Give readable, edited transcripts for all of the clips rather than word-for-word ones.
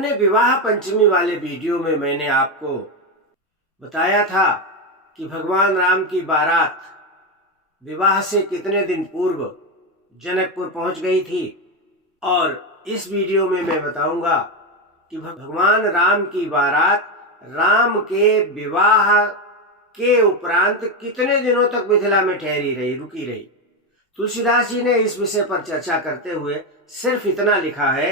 अपने विवाह पंचमी वाले वीडियो में मैंने आपको बताया था कि भगवान राम की बारात विवाह से कितने दिन पूर्व जनकपुर पहुंच गई थी, और इस वीडियो में मैं बताऊंगा कि भगवान राम की बारात राम के विवाह के उपरांत कितने दिनों तक मिथिला में ठहरी रही, रुकी रही। तुलसीदास जी ने इस विषय पर चर्चा करते हुए सिर्फ इतना लिखा है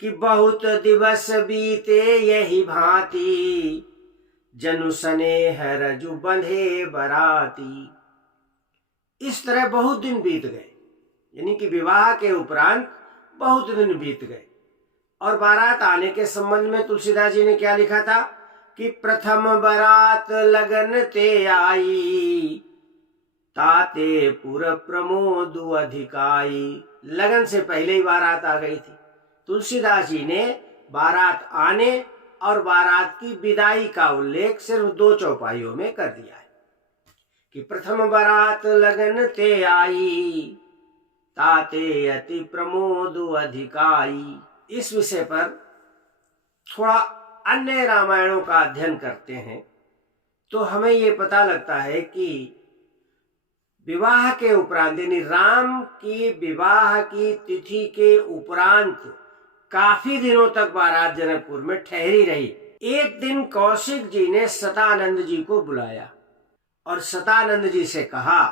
कि बहुत दिवस बीते यही भांति, जनु स्नेह रजु बंधे बराती। इस तरह बहुत दिन बीत गए, यानी कि विवाह के उपरांत बहुत दिन बीत गए। और बारात आने के संबंध में तुलसीदास जी ने क्या लिखा था कि प्रथम बारात लगन ते आई, ताते पुर प्रमोद अधिकाई। लगन से पहले ही बारात आ गई थी। तुलसीदास जी ने बारात आने और बारात की विदाई का उल्लेख सिर्फ 2 चौपाइयों में कर दिया है कि प्रथम बारात लगन ते आई, ताते अति प्रमोद अधिकाई। इस विषय पर थोड़ा अन्य रामायणों का अध्ययन करते हैं तो हमें ये पता लगता है कि विवाह के उपरांत, यानी राम की विवाह की तिथि के उपरांत काफी दिनों तक बारात जनकपुर में ठहरी रही। एक दिन कौशिक जी ने सतानंद जी को बुलाया और सतानंद जी से कहा,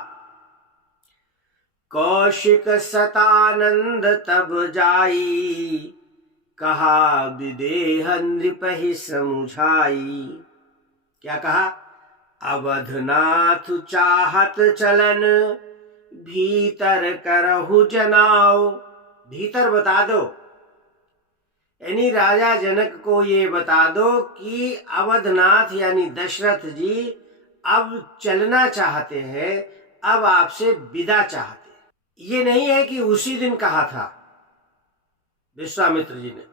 कौशिक सतानंद तब जाई, कहा विदेह नृपहि समुझाई। क्या कहा? अवधनाथ चाहत चलन, भीतर करहु जनाओ। भीतर बता दो, यानी राजा जनक को ये बता दो कि अवधनाथ यानी दशरथ जी अब चलना चाहते हैं, अब आपसे विदा चाहते हैं। ये नहीं है कि उसी दिन कहा था विश्वामित्र जी ने।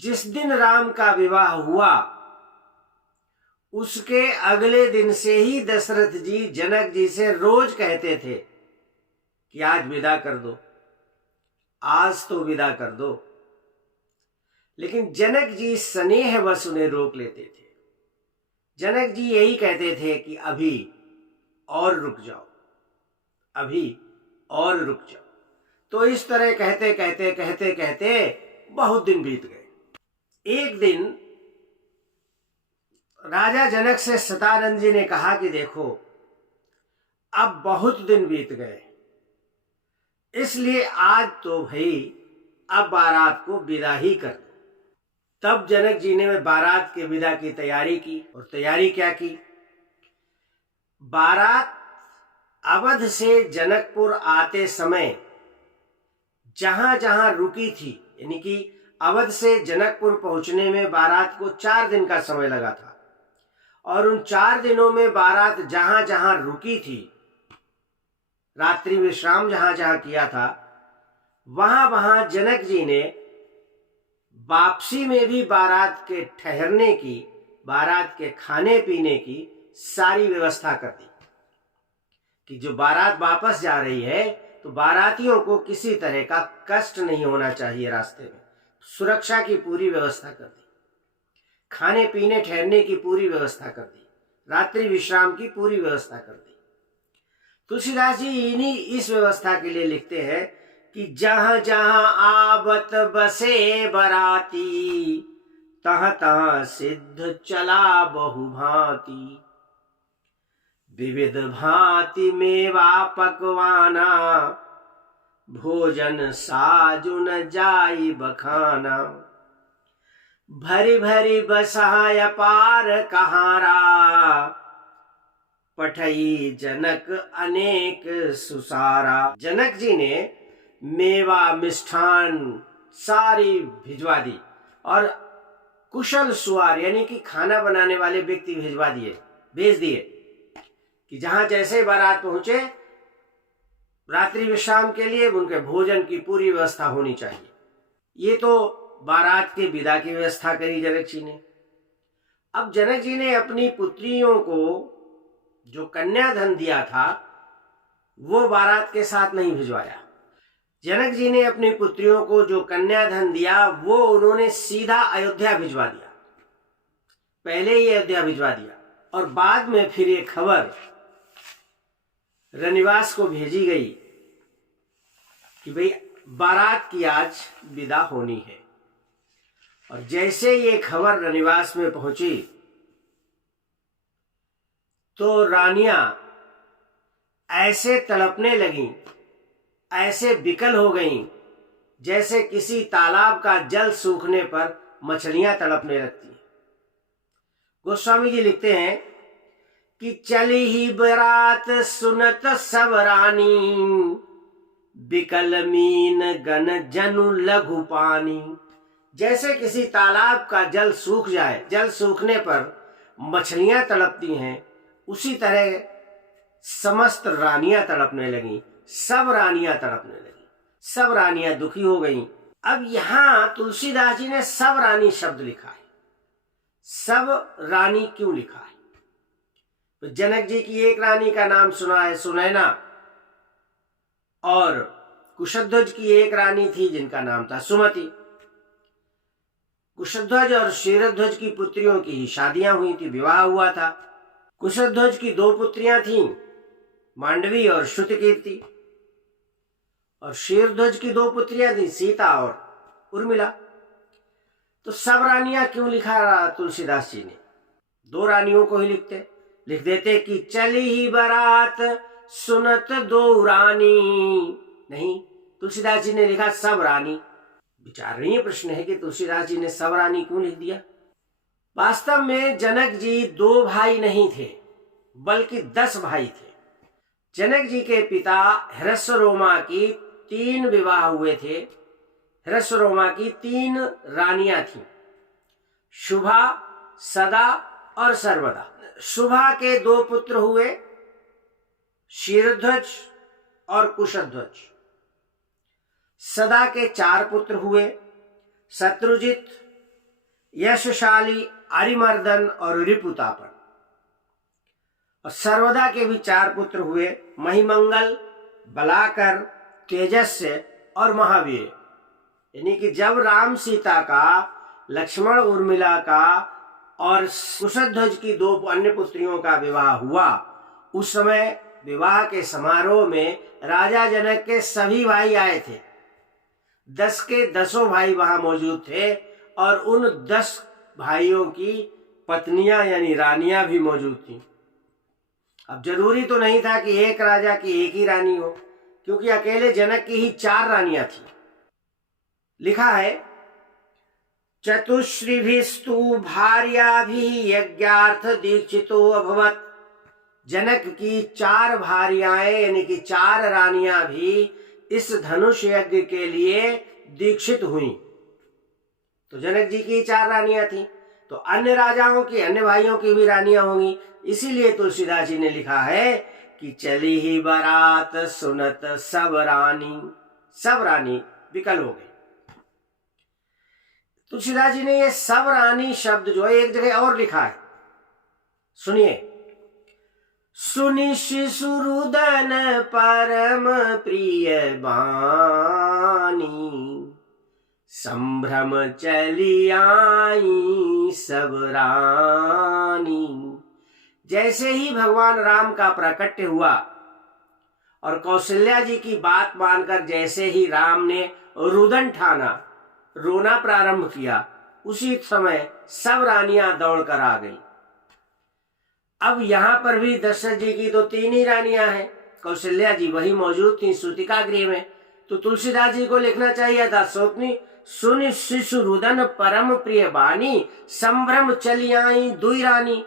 जिस दिन राम का विवाह हुआ उसके अगले दिन से ही दशरथ जी जनक जी से रोज कहते थे कि आज विदा कर दो, आज तो विदा कर दो। लेकिन जनक जी स्नेहवश उन्हें रोक लेते थे। जनक जी यही कहते थे कि अभी और रुक जाओ, अभी और रुक जाओ। तो इस तरह कहते कहते कहते कहते बहुत दिन बीत गए। एक दिन राजा जनक से सतानंद जी ने कहा कि देखो अब बहुत दिन बीत गए, इसलिए आज तो भाई अब बारात को विदा ही कर दो। तब जनक जी ने बारात के विदा की तैयारी की। और तैयारी क्या की? बारात अवध से जनकपुर आते समय जहां जहां रुकी थी, यानी कि अवध से जनकपुर पहुंचने में बारात को 4 दिन का समय लगा था, और उन 4 दिनों में बारात जहां जहां रुकी थी, रात्रि विश्राम जहां जहां किया था, वहां वहां जनक जी ने वापसी में भी बारात के ठहरने की, बारात के खाने पीने की सारी व्यवस्था कर दी कि जो बारात वापस जा रही है तो बारातियों को किसी तरह का कष्ट नहीं होना चाहिए। रास्ते में सुरक्षा की पूरी व्यवस्था कर दी, खाने पीने ठहरने की पूरी व्यवस्था कर दी, रात्रि विश्राम की पूरी व्यवस्था कर दी। तुलसीदास जी इन्हीं इस व्यवस्था के लिए लिखते हैं कि जहां जहां आवत बसे बराती, तहां तहां सिद्ध चला बहु भांति। विविध भांति मेवा पकवाना, भोजन साजुन जाई बखाना। भरी भरी बसाय पार कहारा, पठई जनक अनेक सुसारा। जनक जी ने मेवा मिष्ठान सारी भिजवा दी और कुशल सुवार यानी कि खाना बनाने वाले व्यक्ति भिजवा दिए, भेज दिए कि जहां जैसे बारात पहुंचे रात्रि विश्राम के लिए उनके भोजन की पूरी व्यवस्था होनी चाहिए। ये तो बारात के विदा की व्यवस्था करी जनक जी ने। अब जनक जी ने अपनी पुत्रियों को जो कन्याधन दिया था वो बारात के साथ नहीं भिजवाया। जनक जी ने अपनी पुत्रियों को जो कन्याधन दिया वो उन्होंने सीधा अयोध्या भिजवा दिया, पहले ही अयोध्या भिजवा दिया, और बाद में फिर ये खबर रनिवास को भेजी गई कि भाई बारात की आज विदा होनी है। और जैसे ये खबर रनिवास में पहुंची तो रानियां ऐसे तड़पने लगीं, ऐसे विकल हो गईं, जैसे किसी तालाब का जल सूखने पर मछलियां तड़पने लगती हैं। गोस्वामी जी लिखते हैं कि चली ही बारात सुनत सब रानी, बिकल मीन गन जनु लघु पानी। जैसे किसी तालाब का जल सूख जाए, जल सूखने पर मछलियां तड़पती हैं, उसी तरह समस्त रानियां तड़पने लगीं, सब रानियां तड़पने लगीं, सब रानियां दुखी हो गईं। अब यहां तुलसीदास जी ने सब रानी शब्द लिखा है। सब रानी क्यों लिखा है? तो जनक जी की एक रानी का नाम सुना है सुनैना, और कुशध्वज की एक रानी थी जिनका नाम था सुमति। कुशध्वज और क्षीरध्वज की पुत्रियों की ही शादियां हुई थी, विवाह हुआ था। कुशध्वज की 2 पुत्रियां थीं, मांडवी और श्रुतकीर्ति, और क्षीरध्वज की 2 पुत्रियां थीं, सीता और उर्मिला। तो सब रानियां क्यों लिखा तुलसीदास जी ने? 2 रानियों को ही लिख देते कि चली ही बारात सुनत 2 रानी। नहीं, तुलसीदास जी ने लिखा सब रानी। विचारणीय प्रश्न है कि तुलसीदास जी ने सब रानी क्यों लिख दिया। वास्तव में जनक जी 2 भाई नहीं थे, बल्कि 10 भाई थे। जनक जी के पिता हृष्यरोमा की 3 विवाह हुए थे। हृष्यरोमा की 3 रानियां थीं, शुभा, सदा और सर्वदा। शुभा के 2 पुत्र हुए, क्षीरध्वज और कुशध्वज। सदा के 4 पुत्र हुए, शत्रुजित, यशशाली, अरिमर्दन और रिपुतापन। और सर्वदा के भी 4 पुत्र हुए, महिमंगल, बलाकर, तेजस्य और महावीर। यानी कि जब राम सीता का, लक्ष्मण उर्मिला का और कुशध्वज की 2 अन्य पुत्रियों का विवाह हुआ, उस समय विवाह के समारोह में राजा जनक के सभी भाई आए थे। 10 के 10 भाई वहां मौजूद थे, और उन 10 भाइयों की पत्नियां यानी रानियां भी मौजूद थीं। अब जरूरी तो नहीं था कि एक राजा की एक ही रानी हो, क्योंकि अकेले जनक की ही 4 रानियां थी। लिखा है चतुश्रीभिस्तु भार्याभिः यज्ञार्थ दीक्षितो अभवत्। जनक की 4 भार्याएं यानी कि 4 रानियां भी इस धनुष यज्ञ के लिए दीक्षित हुई। तो जनक जी की 4 रानियां थी, तो अन्य राजाओं की, अन्य भाइयों की भी रानियां होंगी। इसीलिए तुलसीदास जी ने लिखा है कि चली ही बारात सुनत सब रानी। सब रानी विकल हो गई। तुलसीदास जी ने ये सब रानी शब्द जो है एक जगह और लिखा है, सुनिए। सुनि शिशुरुदन परम प्रिय बानी, संभ्रम चली आई सब रानी। जैसे ही भगवान राम का प्राकट्य हुआ और कौशल्या जी की बात मानकर जैसे ही राम ने रुदन ठाना, रोना प्रारंभ किया, उसी समय सब रानियां दौड़कर आ गई। अब यहां पर भी दशरथ जी की तो 3 ही रानियां हैं, कौशल्या जी वही मौजूद थी सूतिका गृह में। तो तुलसीदास जी को लिखना चाहिए था सुनि शिशु रुदन परम प्रिय बानी, संभ्रम चली आई दुई रानी।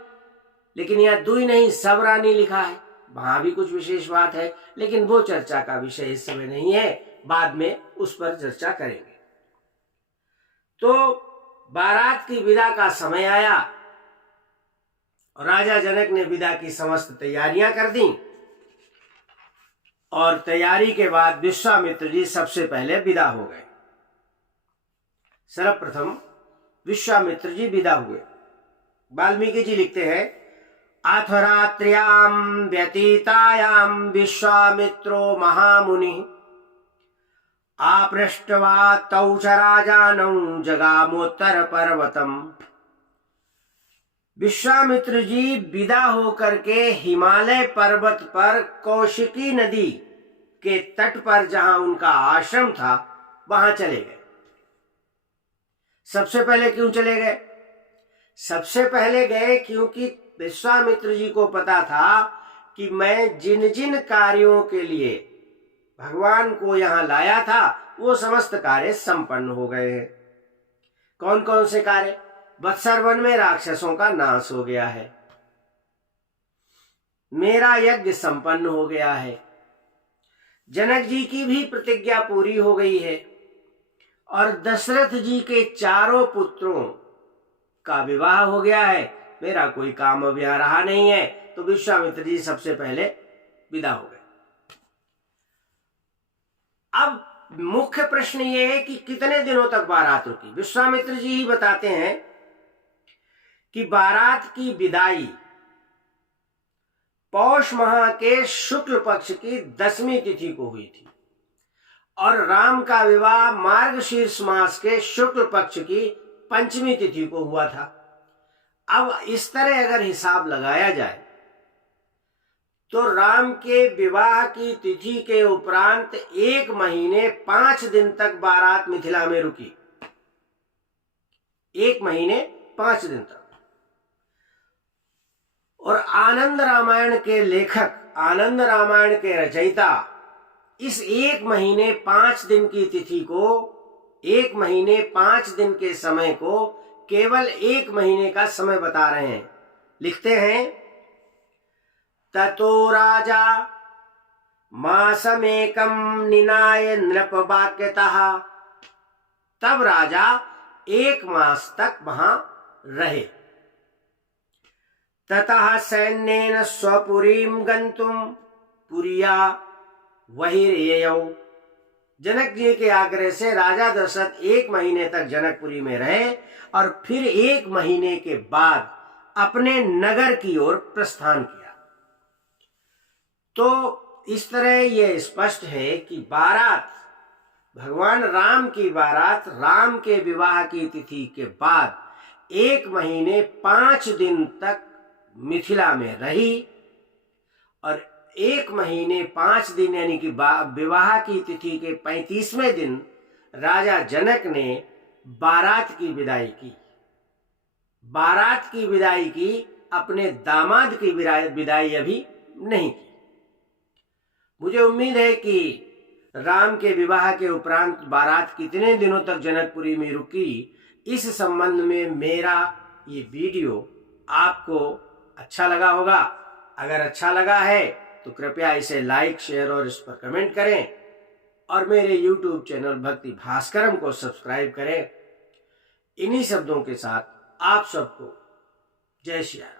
लेकिन यह दुई नहीं, सब रानी लिखा है। वहां भी कुछ विशेष बात है, लेकिन वो चर्चा का विषय इस समय नहीं है, बाद में उस पर चर्चा करेंगे। तो बारात की विदा का समय आया और राजा जनक ने विदा की समस्त तैयारियां कर दी। और तैयारी के बाद विश्वामित्र जी सबसे पहले विदा हो गए। सर्वप्रथम विश्वामित्र जी विदा हुए। वाल्मीकि जी लिखते हैं, अथरात्र्याम व्यतीतायाम विश्वामित्रो महामुनि आपृष्ट्वा तौ च राजानौ जगामोत्तर पर्वतम। विश्वामित्र जी विदा होकर के हिमालय पर्वत पर कौशिकी नदी के तट पर जहां उनका आश्रम था वहां चले गए। सबसे पहले क्यों चले गए? सबसे पहले गए क्योंकि विश्वामित्र जी को पता था कि मैं जिन जिन कार्यों के लिए भगवान को यहां लाया था वो समस्त कार्य संपन्न हो गए हैं। कौन कौन से कार्य? वत्सर वन में राक्षसों का नाश हो गया है, मेरा यज्ञ संपन्न हो गया है, जनक जी की भी प्रतिज्ञा पूरी हो गई है, और दशरथ जी के चारों पुत्रों का विवाह हो गया है। मेरा कोई काम अब यहां रहा नहीं है। तो विश्वामित्र जी सबसे पहले विदा हो गए। अब मुख्य प्रश्न ये है कि कितने दिनों तक बारात रुकी। विश्वामित्र जी ही बताते हैं कि बारात की विदाई पौष माह के शुक्ल पक्ष की 10वीं तिथि को हुई थी और राम का विवाह मार्गशीर्ष मास के शुक्ल पक्ष की 5वीं तिथि को हुआ था। अब इस तरह अगर हिसाब लगाया जाए तो राम के विवाह की तिथि के उपरांत 1 महीने 5 दिन तक बारात मिथिला में रुकी। 1 महीने 5 दिन तक। और आनंद रामायण के लेखक, आनंद रामायण के रचयिता इस 1 महीने 5 दिन की तिथि को, 1 महीने 5 दिन के समय को केवल 1 महीने का समय बता रहे हैं। लिखते हैं, ततो राजा मासमेकं निनाय नृपवाक्यतः। तब राजा 1 मास तक वहां रहे। ततः सैन्येन स्वपुरीं गंतुम पुरिया वहिर्ययौ। जनक जी के आग्रह से राजा दशरथ 1 महीने तक जनकपुरी में रहे और फिर 1 महीने के बाद अपने नगर की ओर प्रस्थान किया। तो इस तरह यह स्पष्ट है कि बारात, भगवान राम की बारात राम के विवाह की तिथि के बाद 1 महीने 5 दिन तक मिथिला में रही और 1 महीने 5 दिन यानी कि विवाह की तिथि के 35वें दिन राजा जनक ने बारात की विदाई की। बारात की विदाई की, अपने दामाद की विदाई अभी नहीं की। मुझे उम्मीद है कि राम के विवाह के उपरांत बारात कितने दिनों तक जनकपुरी में रुकी, इस संबंध में मेरा ये वीडियो आपको अच्छा लगा होगा। अगर अच्छा लगा है तो कृपया इसे लाइक, शेयर और इस पर कमेंट करें और मेरे YouTube चैनल भक्ति भास्करम को सब्सक्राइब करें। इन्हीं शब्दों के साथ आप सबको जय श्री राम।